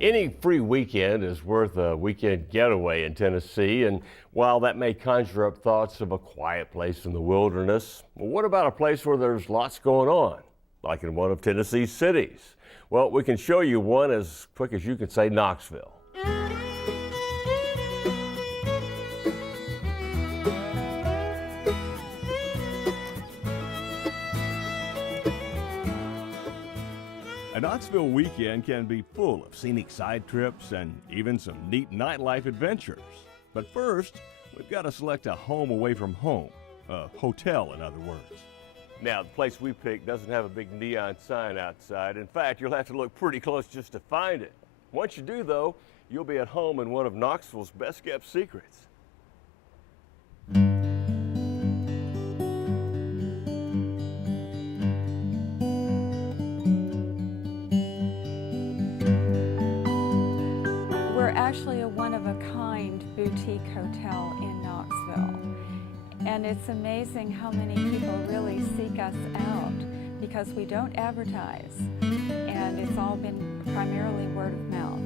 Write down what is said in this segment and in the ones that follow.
Any free weekend is worth a weekend getaway in Tennessee, and while that may conjure up thoughts of a quiet place in the wilderness, well, what about a place where there's lots going on, like in one of Tennessee's cities? Well, we can show you one as quick as you can say Knoxville. A Knoxville weekend can be full of scenic side trips and even some neat nightlife adventures. But first, we've got to select a home away from home, a hotel in other words. Now, the place we picked doesn't have a big neon sign outside. In fact, you'll have to look pretty close just to find it. Once you do, though, you'll be at home in one of Knoxville's best-kept secrets. Actually a one-of-a-kind boutique hotel in Knoxville, and it's amazing how many people really seek us out because we don't advertise, and it's all been primarily word of mouth.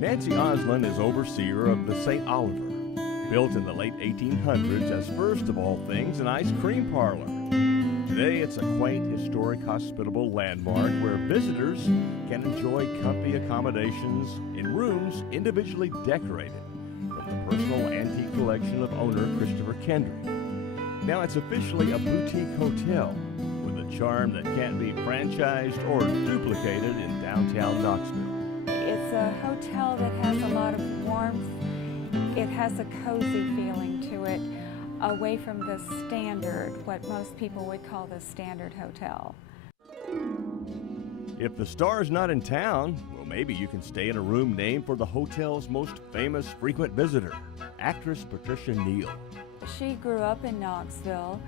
Nancy Oslin is overseer of the St. Oliver, built in the late 1800s as first of all things an ice cream parlor. Today it's a quaint, historic, hospitable landmark where visitors can enjoy comfy accommodations in rooms individually decorated from the personal antique collection of owner Christopher Kendrick. Now it's officially a boutique hotel with a charm that can't be franchised or duplicated in downtown Knoxville. It's a hotel that has a lot of warmth. It has a cozy feeling to it, away from the standard, what most people would call the standard hotel. If the star's not in town, well, maybe you can stay in a room named for the hotel's most famous frequent visitor, actress Patricia Neal. She grew up in Knoxville,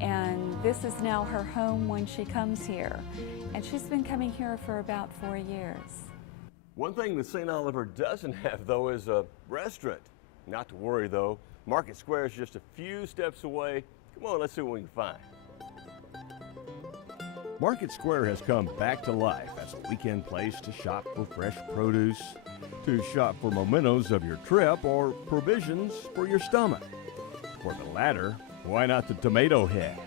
and this is now her home when she comes here. And she's been coming here for about 4 years. One thing that St. Oliver doesn't have, though, is a restaurant. Not to worry, though. Market Square is just a few steps away. Come on, let's see what we can find. Market Square has come back to life as a weekend place to shop for fresh produce, to shop for mementos of your trip, or provisions for your stomach. For the latter, why not the Tomato Head?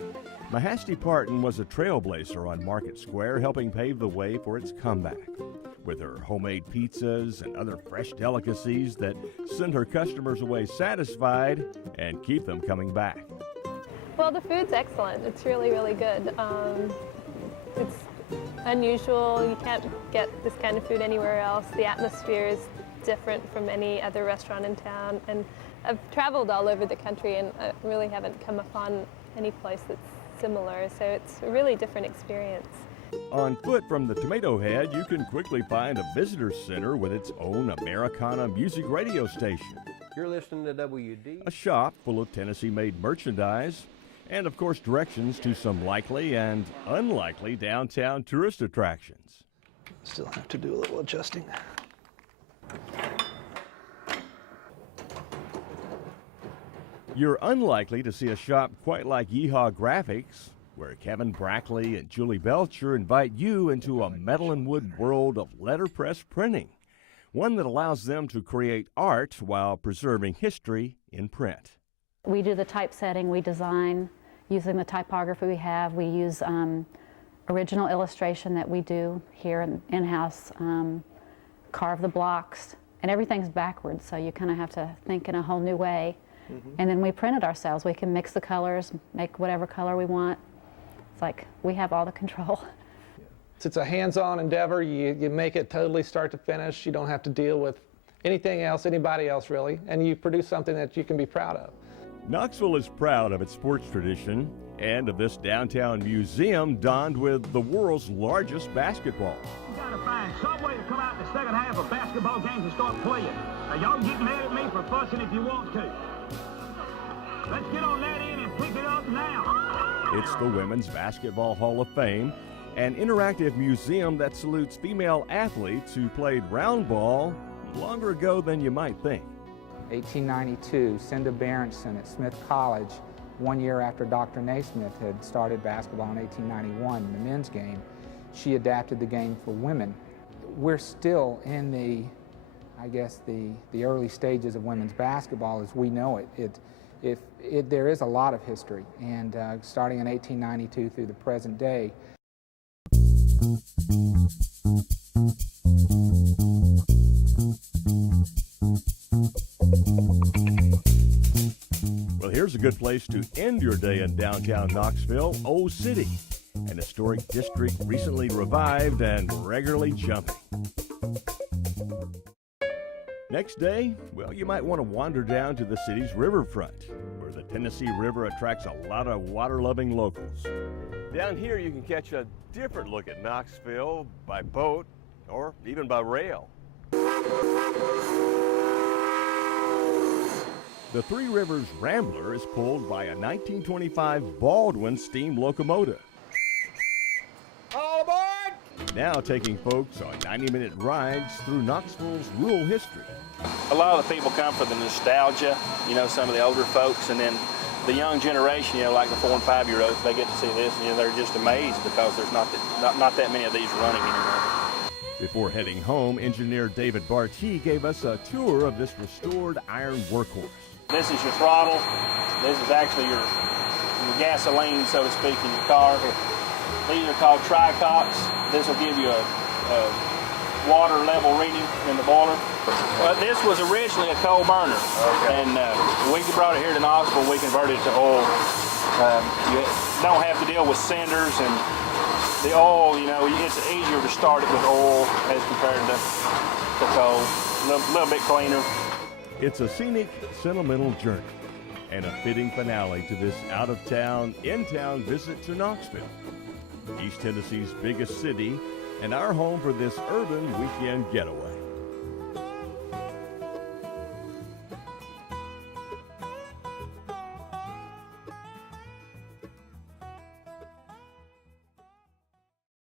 Mahasty Parton was a trailblazer on Market Square, helping pave the way for its comeback, with her homemade pizzas and other fresh delicacies that send her customers away satisfied and keep them coming back. Well, the food's excellent. It's really, really good. It's unusual. You can't get this kind of food anywhere else. The atmosphere is different from any other restaurant in town. And I've traveled all over the country and I really haven't come upon any place that's similar. So it's a really different experience. On foot from the Tomato Head, you can quickly find a visitor center with its own Americana music radio station. You're listening to WD. A shop full of Tennessee-made merchandise, and of course directions to some likely and unlikely downtown tourist attractions. Still have to do a little adjusting. You're unlikely to see a shop quite like Yehaw Graphics, where Kevin Brackley and Julie Belcher invite you into a metal and wood world of letterpress printing, one that allows them to create art while preserving history in print. We do the typesetting, we design using the typography we have. We use original illustration that we do here in-house, carve the blocks, and everything's backwards, so you kind of have to think in a whole new way. And then we print it ourselves. We can mix the colors, make whatever color we want. It's like we have all the control. It's a hands-on endeavor. You make it totally start to finish. You don't have to deal with anything else, anybody else really, and you produce something that you can be proud of. Knoxville is proud of its sports tradition and of this downtown museum donned with the world's largest basketball. You gotta find some way to come out in the second half of basketball games and start playing. Now y'all get mad at me for fussing if you want to. Let's get on that end and pick it up now. It's the Women's Basketball Hall of Fame, an interactive museum that salutes female athletes who played round ball longer ago than you might think. 1892, Cinda Berenson at Smith College 1 year after Dr. Naismith had started basketball in 1891, the men's game, she adapted the game for women. We're still in the, I guess, the early stages of women's basketball as we know it. There is a lot of history, and starting in 1892 through the present day. Well, here's a good place to end your day in downtown Knoxville, Old City, an historic district recently revived and regularly jumping. Next day, well, you might want to wander down to the city's riverfront, where the Tennessee River attracts a lot of water-loving locals. Down here, you can catch a different look at Knoxville by boat or even by rail. The Three Rivers Rambler is pulled by a 1925 Baldwin steam locomotive. All aboard! Now taking folks on 90-minute rides through Knoxville's rural history. A lot of the people come for the nostalgia, you know, some of the older folks, and then the young generation, you know, like the 4- and 5-year-olds, they get to see this, and you know, they're just amazed because there's not that many of these running anymore. Before heading home, engineer David Barty gave us a tour of this restored iron workhorse. This is your throttle. This is actually your gasoline, so to speak, in your car. These are called tricops. This will give you a water level reading in the boiler. Well, this was originally a coal burner, and we brought it here to Knoxville. We converted it to oil. You don't have to deal with cinders and the oil. You know, it's easier to start it with oil as compared to coal. A little bit cleaner. It's a scenic, sentimental journey and a fitting finale to this out-of-town, in-town visit to Knoxville, East Tennessee's biggest city and our home for this urban weekend getaway.